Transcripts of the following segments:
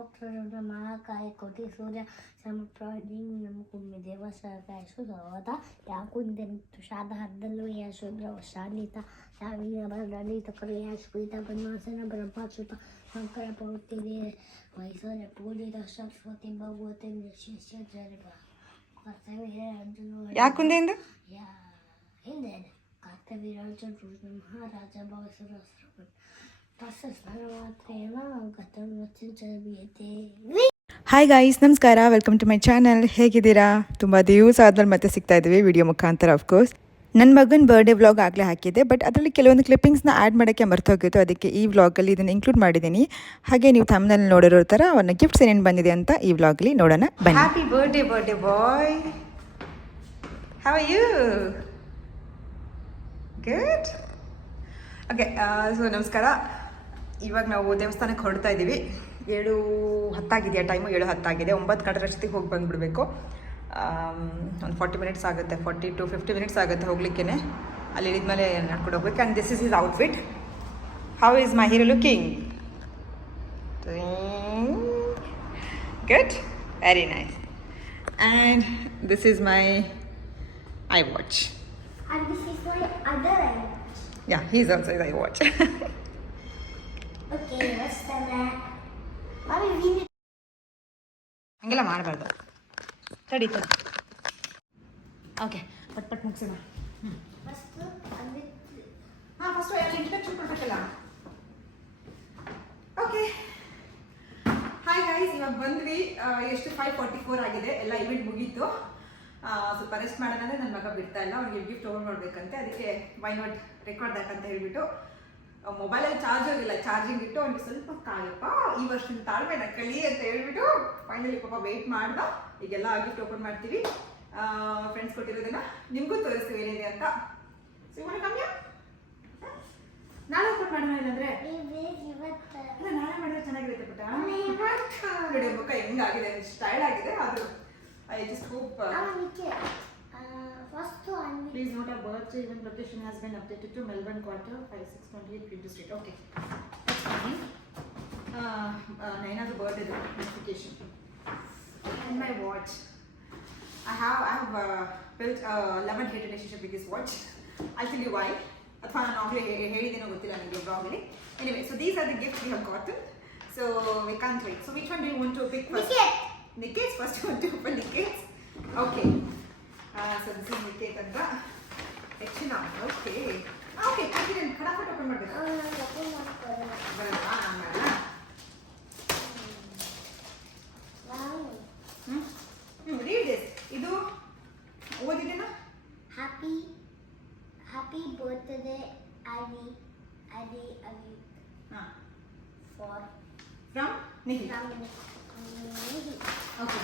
నమఃప్రజ మహాకాయ కోటి సూర్య సమప్రవీం నమకుమ్మి దేవ సహకాయ సుధవత యాకుందన్ తుషాద హర్దల్లో యా శుభ్ర శాలిత యావీనభరణిత కరుయా స్ఫురిత పద్మాసన బ్రహ్మసుత శంకర ప్రవృత్తి వైశ్వర్య పూజిత సరస్వతి భగవతి శిష్య జరిప కర్తవ్య యాకుందేందు యా ಹಿಂದೆ ಕರ್ತವೀರಾಜ ಮಹಾರಾಜ ಭಾವ ಸಹಸ್ರಗಳು ಹಾಯ್ ಗಾಯ್ಸ್ ನಮಸ್ಕಾರ. ವೆಲ್ಕಮ್ ಟು ಮೈ ಚಾನಲ್ ಹೇಗಿದ್ದೀರಾ? ತುಂಬ ದಿವಸ ಆದ್ಮೇಲೆ ಮತ್ತೆ ಸಿಗ್ತಾ ಇದ್ದೀವಿ ವಿಡಿಯೋ ಮುಖಾಂತರ ಅಫ್ಕೋರ್ಸ್ ನನ್ನ ಮಗನ ಬರ್ಡೇ ವ್ಲಾಗ್ ಆಗಲೇ ಹಾಕಿದ್ದೆ ಬಟ್ ಅದರಲ್ಲಿ ಕೆಲವೊಂದು ಕ್ಲಿಪ್ಪಿಂಗ್ಸ್ನ ಆ್ಯಡ್ ಮಾಡೋಕ್ಕೆ ಮರ್ತೋಗಿತ್ತು. ಅದಕ್ಕೆ ಈ ವ್ಲಾಗಲ್ಲಿ ಇದನ್ನು ಇನ್ಕ್ಲೂಡ್ ಮಾಡಿದ್ದೀನಿ. ಹಾಗೆ ನೀವು ತಮ್ಮನಲ್ಲಿ ನೋಡಿರೋ ಥರ ಅವನ ಗಿಫ್ಟ್ಸ್ ಏನೇನು ಬಂದಿದೆ ಅಂತ ಈ ವ್ಲಾಗಲ್ಲಿ ನೋಡೋಣ. ಬನ್ನಿ. Happy birthday birthday boy have you good okay so ನಮಸ್ಕಾರ. ಇವಾಗ ನಾವು ದೇವಸ್ಥಾನಕ್ಕೆ ಹೊರಡ್ತಾ ಇದ್ದೀವಿ. ಏಳು ಹತ್ತಾಗಿದೆಯಾ ಟೈಮು ಏಳು ಹತ್ತಾಗಿದೆ. ಒಂಬತ್ತು ಗಂಟೆರಷ್ಟೊತ್ತಿಗೆ ಹೋಗಿ ಬಂದುಬಿಡಬೇಕು. ಒಂದು ಫಾರ್ಟಿ ಮಿನಿಟ್ಸ್ ಆಗುತ್ತೆ. ಫಾರ್ಟಿ ಟು ಫಿಫ್ಟಿ ಮಿನಿಟ್ಸ್ ಆಗುತ್ತೆ ಹೋಗ್ಲಿಕ್ಕೆ ಅಲ್ಲಿ ಇಳಿದ್ಮೇಲೆ ನಡ್ಕೊಂಡು ಹೋಗ್ಬೇಕು. And this is is outfit how is my hero looking good very nice and this is my I watch. Yeah he's also is I watch Need ಹಂಗೆಲ್ಲ ಮಾಡಬಾರ್ದು. ತಡಿ ತಡಿ. ಓಕೆ ಪಟ್ ಪಟ್ ಮುಗಿಸೋಣ ಹ್ಞೂ. ಹಾಂ ಫಸ್ಟು ಎಲ್ಲ ಇಂಟ್ರಡಕ್ಷನ್ ಕೊಡ್ಬೇಕಲ್ಲ ಓಕೆ ಹಾಯ್ ಗೈಸ್ ಇವಾಗ ಬಂದ್ವಿ. ಎಷ್ಟು ಫೈವ್ ಫಾರ್ಟಿ ಫೋರ್ ಆಗಿದೆ. ಎಲ್ಲ ಇವೆಂಟ್ ಮುಗೀತು. ಸ್ವಲ್ಪ ರೆಸ್ಟ್ ಮಾಡೋಣ ಅಂದರೆ ನನ್ನ ಮಗ ಬಿಡ್ತಾ ಇಲ್ಲ. ಅವ್ರಿಗೆ ಗಿಫ್ಟ್ ತೊಗೊಂಡು ನೋಡ್ಬೇಕಂತೆ ಅದಕ್ಕೆ ವೈ ನಾಟ್ ರೆಕಾರ್ಡ್ ದಟ್ ಅಂತ ಹೇಳ್ಬಿಟ್ಟು. ಮೊಬೈಲಲ್ಲಿ ಚಾರ್ಜರ್ ಇಲ್ಲ ಚಾರ್ಜಿಂಗ್ ಇಟ್ಟು ಅವ್ನಿಗೆ ಸ್ವಲ್ಪ ಕಾಯಪ್ಪ, ಈ ವರ್ಷದಿಂದ ತಾಳ್ಮೆನ ಕಳಿ ಅಂತ ಹೇಳ್ಬಿಟ್ಟು ಫೈನಲಿ ಪಾಪ ವೆಯ್ಟ್ ಮಾಡ್ದ. ಈಗೆಲ್ಲ ಆಗಿಟ್ಟು ಓಪನ್ ಮಾಡ್ತೀವಿ. ಫ್ರೆಂಡ್ಸ್ ಕೊಟ್ಟಿರೋದನ್ನ ನಿಮಗೂ ತೋರಿಸ್ತೀವಿ ಏನಿದೆ ಅಂತ. ಸಿಗೋಣ ಕಮ್ಮಿ ನಾಳೆ ಓಪನ್ ಮಾಡೋಣ ಇಲ್ಲಂದ್ರೆ? ಅಲ್ಲ ನಾಳೆ ಮಾಡಿದ್ರೆ ಚೆನ್ನಾಗಿರುತ್ತೆ ಪುಟ್ಟ. ನೋಡಿ, ಮುಖ ಹೆಂಗಾಗಿದೆ ಸ್ಟೈಲ್ ಆಗಿದೆ ಅದು I just hope First and please note a birth event location has been updated to Melbourne quarter five six twenty eight print street okay ನೈನಾದು birthday notification and my watch. I have I have uh, built a love and hate relationship with this watch. I'll tell you why. ಅಥವಾ ನಾನು ಆಗಲೇ ಹೇಳಿದ್ದೇನೋ ಗೊತ್ತಿಲ್ಲ ನನಗೆ ಬ್ಲಾಗಲ್ಲಿ anyway so these are the gift we have gotten so we can't wait so which one do want to pick first Niket. Niket's first want to open Niket's okay So this is ನಿಕೇಟ್ ಅಂತ ಹೆಚ್ಚಿನ okay okay ಕೊಟ್ಟಿದ್ದೇನೆ ಫಟಾಫಟ್ open ಮಾಡಬೇಕು. ಬರಲ್ವಾ ನಾನು ಮಾಡೋಣ ಇದು ಓದಿದ್ದೇನಾ Happy, happy birthday, Adi, Adi, Adi, ಹಾಂ. For from Nihi from me. Okay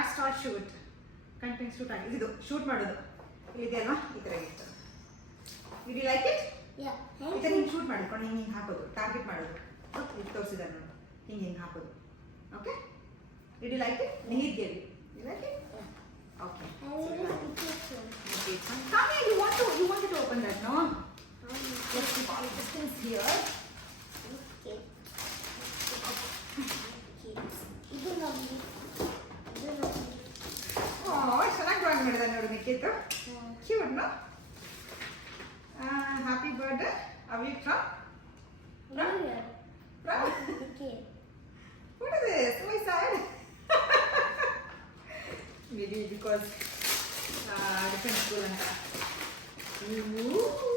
Dart Star Shoot. Contains two times. ಇದು ಶೂಟ್ ಮಾಡೋದು ಇದೆ ಅಲ್ವಾ ಈ ಥರ ಇತ್ತು ವಿಡಿ ಲೈಕ್ ಇಟ್ Yeah, ಈ thank ಥರ you. ಹಿಂಗೆ ಶೂಟ್ ಮಾಡ್ಕೊಂಡು ಹಿಂಗೆ ಹಿಂಗೆ ಹಾಕೋದು ಟಾರ್ಗೆಟ್ ಮಾಡೋದು ಇದು ತೋರಿಸಿದಾರೆ ನೋಡಿ ಹಿಂಗೆ ಹಿಂಗೆ ಹಾಕೋದು okay did you like it need ಗೆರಿ you like it okay I will repeat it. Okay, fine. Come here, you want to you wanted to open that, no? Um, Let's keep all the distance here. okay. Okay. ಇದು lovely. ಚೆನ್ನಾಗಿ drawing ಮಾಡಿದ ನೋಡಿ Nikhit hmm. Cute no happy birthday Avi from New Year. From Okay. What is this my side maybe because different school ಅಂತ Ooh.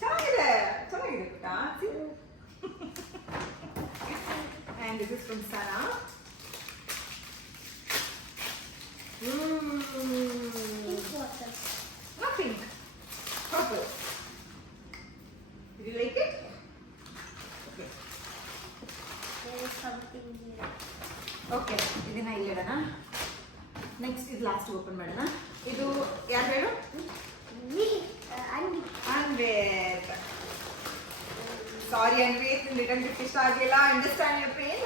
ಚೆನ್ನಾಗಿದೆ ಚೆನ್ನಾಗಿದೆ ಪುಟ್ಟ See? And this is from Sana. Mmm. Not pink. Purple. Did you like it? Okay. Okay ಇದನ್ನ ಇಲ್ಲಿ ಇಡೋಣ Next ಇದು last open ಮಾಡೋಣ. ಇದು ಯಾರು ಹೇಳು? ಅನ್ವೇತ್. ಸಾರಿ ಅನ್ವೇತ್ ರಿಟರ್ನ್ ಗಿಫ್ಟ್ ಇಷ್ಟ ಆಗಿಲ್ಲ understand your pain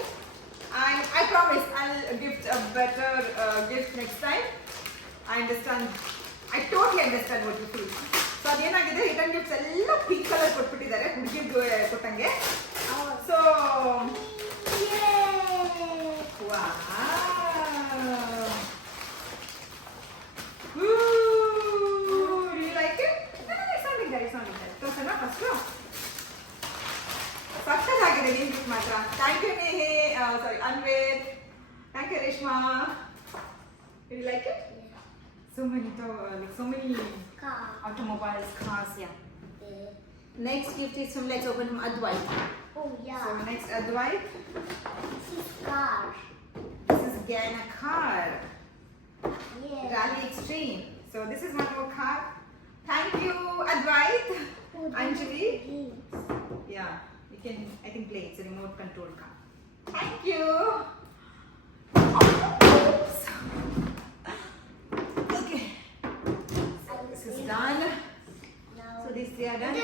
I I promise I gift a better gift next time I understand I totally understand what you feel so ಅದೇನಾಗಿದೆ? Return gifts ಎಲ್ಲ ಪಿಂಕ್ ಕಲರ್ ಕೊಟ್ಬಿಟ್ಟಿದ್ದಾರೆ. ಹುಡುಗಿಗೆ ಕೊಟ್ಟಂಗೆ. So next gift is from let's open from Advait Oh yeah. so next Advait This is car. this is again a car Yeah. Rally Extreme. So this is one more car. Thank you, Advait. Oh, Anjali. Yeah, you can. I can play. It's a remote control car. Thank you. Three are done.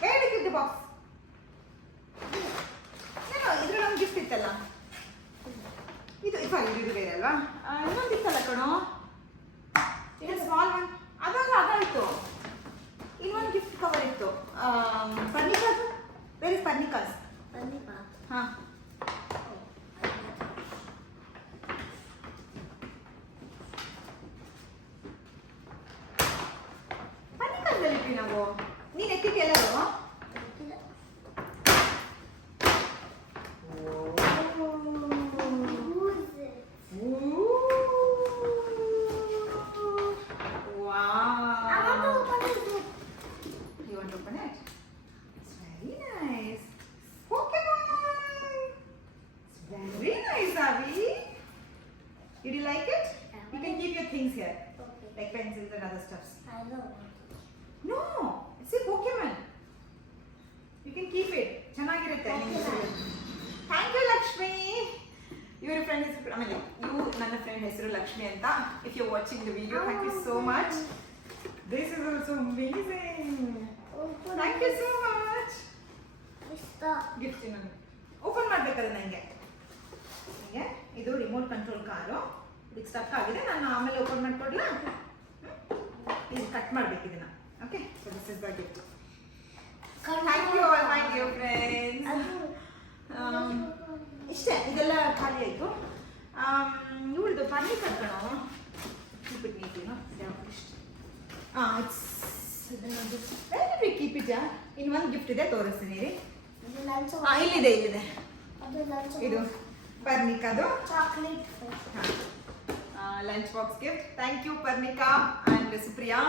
Where did you get the box? No, no, ಇದ್ರಲ್ಲಿ ಒಂದು gift ಇತ್ತಲ್ಲ. ಇದು ಇದು ಇದು ಇದು ಬೇರೆ ಅಲ್ವಾ? ಇನ್ನೊಂದು ಇತ್ತಲ್ಲ ಕಣೋ. ಇದು ಸ್ಮಾಲ್ ಒನ್ ಅದಾಗ ಅದಾಯ್ತು. ಇನ್ನೊಂದು ಗಿಫ್ಟ್ ಕವರ್ ಇತ್ತು. Parnika's very Parnika's Panipa. ಹಾಂ. Pokemon. It's very nice, Avi. Did you like it? You can keep your things here, Okay. like pencils and other stuffs. I know. No, it's a Pokemon. You can keep it. ಚೆನ್ನಾಗಿರುತ್ತೆ. Thank you Lakshmi ಇವರ friend ಹೆಸರು ಆಮೇಲೆ ಇವು ನನ್ನ friend ಹೆಸರು ಲಕ್ಷ್ಮಿ ಅಂತ if you watching the video thank you so much this is also amazing thank you so much. Gift ನನಗೆ open ಮಾಡಬೇಕಲ್ಲ ನನಗೆ ಹೀಗೆ ಇದು ರಿಮೋಟ್ ಕಂಟ್ರೋಲ್ ಕಾರು ಇದಕ್ಕೆ ಸ್ಟಕ್ ಆಗಿದೆ. ನಾನು ಆಮೇಲೆ ಓಪನ್ ಮಾಡಿಕೊಡ್ಲಾ? ಇದು ಕಟ್ ಮಾಡ್ಬೇಕು ಇದನ್ನ. Okay so this is the gift thank you all my dear friends Um, ಇಷ್ಟೇ ಇದೆಲ್ಲ ಖಾಲಿ ಆಯಿತು. ಇವಳದು ಪನ್ನೀರ್ ಕರ್ಕೊಂಡು ಕೀಪ್ ಇಟ್ ನೀಟ್ ಏನೋ ಇಷ್ಟು. ಹಾಂ ಇಟ್ಸ್ ವೆರಿ ಕೀಪ್ ಇಟ್ ಇನ್ನು ಒಂದು ಗಿಫ್ಟ್ ಇದೆ ತೋರಿಸ್ತೀನಿ ರೀ. ಹಾಂ ಇಲ್ಲಿದೆ ಇಲ್ಲಿದೆ. ಇದು ಪರ್ನಿಕಾದು chocolate lunch box gift thank you Parnika and Supriya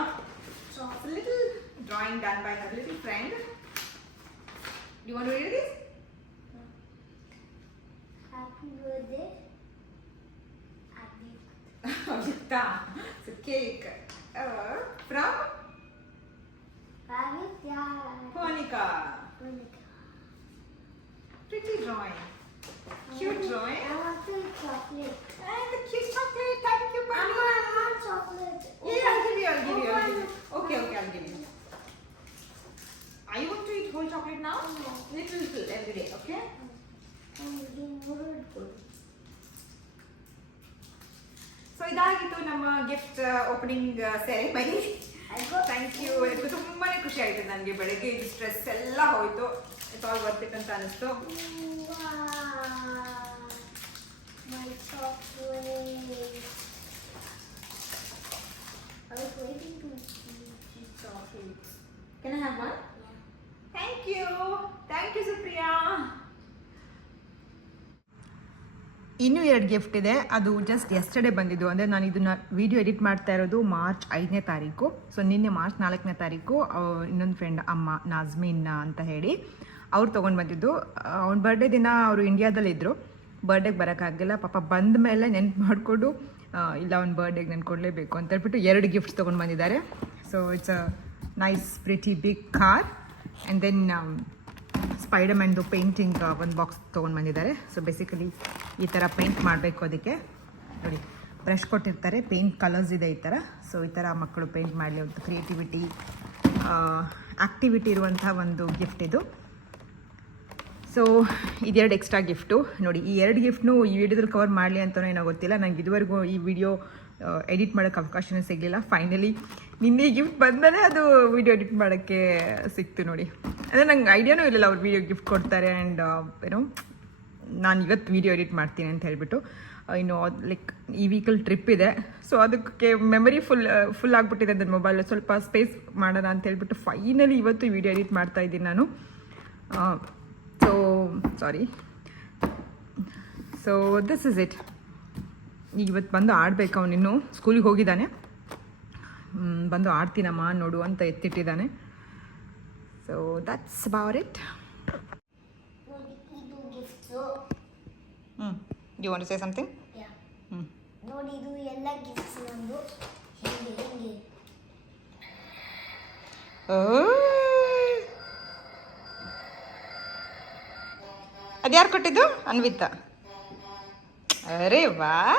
chocolate. a little drawing done by her little friend. Do you want to read this? Happy birthday. Avita. It's a cake. Uh, from Happy Monica. Pretty drawing. Cute drawing. I want the chocolate. And the cute chocolate. Thank you, Mama, Monica. I want chocolate. Yeah, I'll give you, I'll give you, I'll give you. Okay, okay, I'll give you. Are you going to eat whole chocolate now? Little, little every day, okay? I'm looking good. So ಇದಾಗಿತ್ತು ನಮ್ಮ ನಮ್ಮ gift opening ceremony thank you ಇದಕ್ಕೂ ತುಂಬಾನೇ ಖುಷಿ ಆಯಿತು ನನಗೆ ಬೆಳಗ್ಗೆ ಇದು ಸ್ಟ್ರೆಸ್ ಎಲ್ಲ ಹೋಯ್ತು ಇಟ್ಸ್ ಆಲ್ ವರ್ತ್ ಇಟ್ ಅಂತ ಅನಿಸ್ತು My chocolate. I was waiting to eat chocolates. I have one thank you thank you Supriya ಇನ್ನೂ ಎರಡು ಗಿಫ್ಟ್ ಇದೆ. ಅದು ಜಸ್ಟ್ ಎಸ್ಟರ್ಡೇ ಬಂದಿದ್ದು. ಅಂದರೆ ನಾನು ಇದನ್ನ ವಿಡಿಯೋ ಎಡಿಟ್ ಮಾಡ್ತಾ ಇರೋದು ಮಾರ್ಚ್ ಐದನೇ ತಾರೀಕು. ಸೊ ನಿನ್ನೆ ಮಾರ್ಚ್ ನಾಲ್ಕನೇ ತಾರೀಕು ಇನ್ನೊಂದು ಫ್ರೆಂಡ್ ಅಮ್ಮ ನಾಜ್ಮೀನ್ ಅಂತ ಹೇಳಿ ಅವ್ರು ತೊಗೊಂಡು ಬಂದಿದ್ದು. ಅವ್ನ ಬರ್ಡೇ ದಿನ ಅವರು ಇಂಡಿಯಾದಲ್ಲಿದ್ದರು ಬರ್ಡೇಗೆ ಬರೋಕ್ಕಾಗಿಲ್ಲ ಪಾಪ ಬಂದ ಮೇಲೆ ನೆನ್ಪು ಮಾಡಿಕೊಂಡು ಇಲ್ಲ ಒಂದು ಬರ್ಡೇಗೆ ನಾನು ಕೊಡಲೇಬೇಕು ಅಂತ ಹೇಳ್ಬಿಟ್ಟು ಎರಡು ಗಿಫ್ಟ್ಸ್ ತೊಗೊಂಡು ಬಂದಿದ್ದಾರೆ. So it's a nice pretty big car and then spider ಮ್ಯಾನ್ದು ಪೇಂಟಿಂಗ್ ಒಂದು ಬಾಕ್ಸ್ ತೊಗೊಂಡು ಬಂದಿದ್ದಾರೆ. ಸೊ ಬೇಸಿಕಲಿ ಈ ಥರ ಪೇಂಟ್ ಮಾಡಬೇಕು ಅದಕ್ಕೆ. ನೋಡಿ ಬ್ರಷ್ ಕೊಟ್ಟಿರ್ತಾರೆ ಪೇಂಟ್ ಕಲರ್ಸ್ ಇದೆ ಈ ಥರ ಸೊ ಈ ಥರ ಮಕ್ಕಳು ಪೇಂಟ್ ಮಾಡಲಿ, ಒಂದು ಕ್ರಿಯೇಟಿವಿಟಿ ಆ್ಯಕ್ಟಿವಿಟಿ ಇರುವಂಥ ಒಂದು ಗಿಫ್ಟ್ ಇದು. ಸೊ ಇದೆರಡು ಎಕ್ಸ್ಟ್ರಾ ಗಿಫ್ಟು ನೋಡಿ, ಈ ಎರಡು ಗಿಫ್ಟ್ನು ಈ ವಿಡಿಯೋದಲ್ಲಿ ಕವರ್ ಮಾಡಲಿ ಅಂತಲೂ ಏನೋ ಗೊತ್ತಿಲ್ಲ. ನನಗೆ ಇದುವರೆಗೂ ಈ ವಿಡಿಯೋ ಎಡಿಟ್ ಮಾಡೋಕ್ಕೆ ಅವಕಾಶವೇ ಸಿಗಲಿಲ್ಲ. ಫೈನಲಿ ನಿನ್ನೆ ಗಿಫ್ಟ್ ಬಂದಮೇಲೆ ಅದು ವಿಡಿಯೋ ಎಡಿಟ್ ಮಾಡೋಕ್ಕೆ ಸಿಕ್ತು ನೋಡಿ. ಅಂದರೆ ನಂಗೆ ಐಡಿಯಾನೂ ಇರಲಿಲ್ಲ ಅವ್ರು ವಿಡಿಯೋ ಗಿಫ್ಟ್ ಕೊಡ್ತಾರೆ ಆ್ಯಂಡ್ ಏನು, ನಾನು ಇವತ್ತು ವಿಡಿಯೋ ಎಡಿಟ್ ಮಾಡ್ತೀನಿ ಅಂತ ಹೇಳಿಬಿಟ್ಟು. ಇನ್ನು ಲೈಕ್ ಈ ವೀಕಲ್ ಟ್ರಿಪ್ ಇದೆ. ಸೊ ಅದಕ್ಕೆ ಮೆಮರಿ ಫುಲ್ ಫುಲ್ ಆಗಿಬಿಟ್ಟಿದೆ ನನ್ನ ಮೊಬೈಲ್ ಸ್ವಲ್ಪ ಸ್ಪೇಸ್ ಮಾಡೋಣ ಅಂತ ಹೇಳ್ಬಿಟ್ಟು ಫೈನಲಿ ಇವತ್ತು ವಿಡಿಯೋ ಎಡಿಟ್ ಮಾಡ್ತಾ ಇದ್ದೀನಿ ನಾನು. So sorry so this is it ಈಗ ಇವತ್ತು ಬಂದು ಆಡಬೇಕು ಅವನಿನ್ನು ಸ್ಕೂಲಿಗೆ ಹೋಗಿದ್ದಾನೆ. ಬಂದು ಆಡ್ತೀನಮ್ಮ ನೋಡು ಅಂತ ಎತ್ತಿಟ್ಟಿದ್ದಾನೆ. ಸೊ ದಟ್ಸ್ ಅಬೌಟ್ ಇಟ್ ಹ್ಞೂ ಯು ವಾಂಟ್ ಸೇ ಸಮಥಿಂಗ್ ಹ್ಞೂ ನೋಡಿ ಇದು ಎಲ್ಲ ಗಿಫ್ಟ್ಸ್ ನಂದು ಹಿಂಗೆ ಹಿಂಗೆ? ಅದ್ಯಾರು ಕೊಟ್ಟಿದ್ದು? ಅನ್ವಿತಾ. ಅರೆ ವಾ.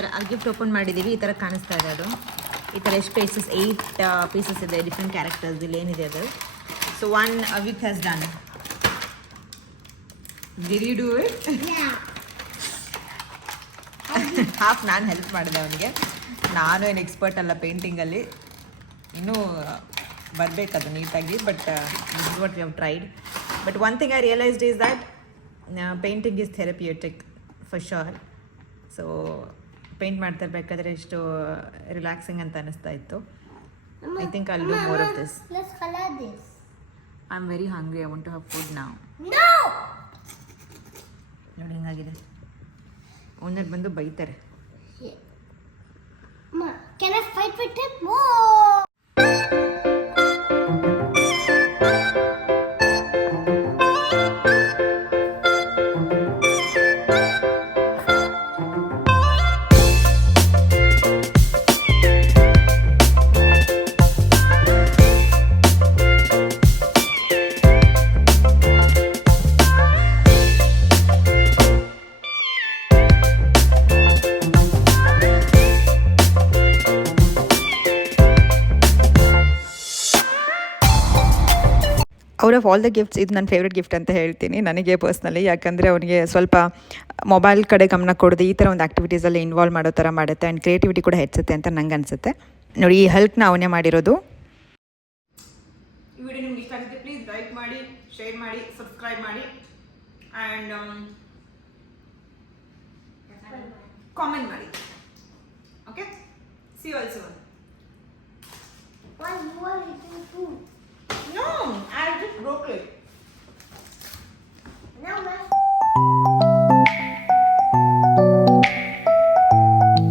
ಥರ ಗಿಫ್ಟ್ ಓಪನ್ ಮಾಡಿದ್ದೀವಿ ಈ ಥರ ಕಾಣಿಸ್ತಾ ಇದೆ ಅದು. ಈ ಥರ ಎಷ್ಟು ಪೀಸಸ್ ಏಯ್ಟ್ ಪೀಸಸ್ ಇದೆ ಡಿಫ್ರೆಂಟ್ ಕ್ಯಾರೆಕ್ಟರ್ಸ್ ಇಲ್ಲಿ ಏನಿದೆ ಅದು. So one with has done did you do it half ನಾನು ಹೆಲ್ಪ್ ಮಾಡಿದೆ ಅವನಿಗೆ. ನಾನು ಏನು ಎಕ್ಸ್ಪರ್ಟ್ ಅಲ್ಲ ಪೇಂಟಿಂಗಲ್ಲಿ ಇನ್ನೂ ಬರಬೇಕದು ನೀಟಾಗಿ but this is what you have tried but one thing I realised is that painting is therapeutic for sure so paint ಮಾಡ್ತಾ ಇರ್ಬೇಕಾದ್ರೆ ಎಷ್ಟು ರಿಲ್ಯಾಕ್ಸಿಂಗ್ ಅಂತ ಅನಿಸ್ತಾ ಇತ್ತು I think I do more of this Let's color this. I am very hungry I want to have food ನಾವು No! ನೋಡಿ ಹಿಂಗಾಗಿದೆ owner ಬಂದು ಬೈತಾರೆ Yeah. Ma, can I fight with him? More! Of all the gifts ಇದು ನನ್ನ favourite gift ಅಂತ ಹೇಳ್ತೀನಿ. ನನಗೆ ಪರ್ಸ್ನಲಿ ಯಾಕಂದರೆ ಅವನಿಗೆ ಸ್ವಲ್ಪ ಮೊಬೈಲ್ ಕಡೆ ಗಮನ ಕೊಡೋದು ಈ ಥರ ಒಂದು ಆ್ಯಕ್ಟಿವಿಟೀಸಲ್ಲಿ ಇನ್ವಾಲ್ವ್ ಮಾಡೋ ಥರ ಮಾಡುತ್ತೆ ಆ್ಯಂಡ್ ಕ್ರಿಯೇಟಿವಿಟಿ ಕೂಡ ಹೆಚ್ಚುತ್ತೆ ಅಂತ ನಂಗೆ ಅನಿಸುತ್ತೆ. ನೋಡಿ ಈ ಹೆಲ್ಪ್ನ ಅವನೇ ಮಾಡಿರೋದು. ಈ ವಿಡಿಯೋ ನಿಮ್ಗೆ ಇಷ್ಟ ಆಗಿದೆ ಪ್ಲೀಸ್ ಲೈಕ್ ಮಾಡಿ ಶೇರ್ ಮಾಡಿ ಸಬ್ಸ್ಕ್ರೈಬ್ ಮಾಡಿ ಆ್ಯಂಡ್ ಕಾಮೆಂಟ್ um, ಮಾಡಿ. Okay see also Why you are two? No, I just broke it. No,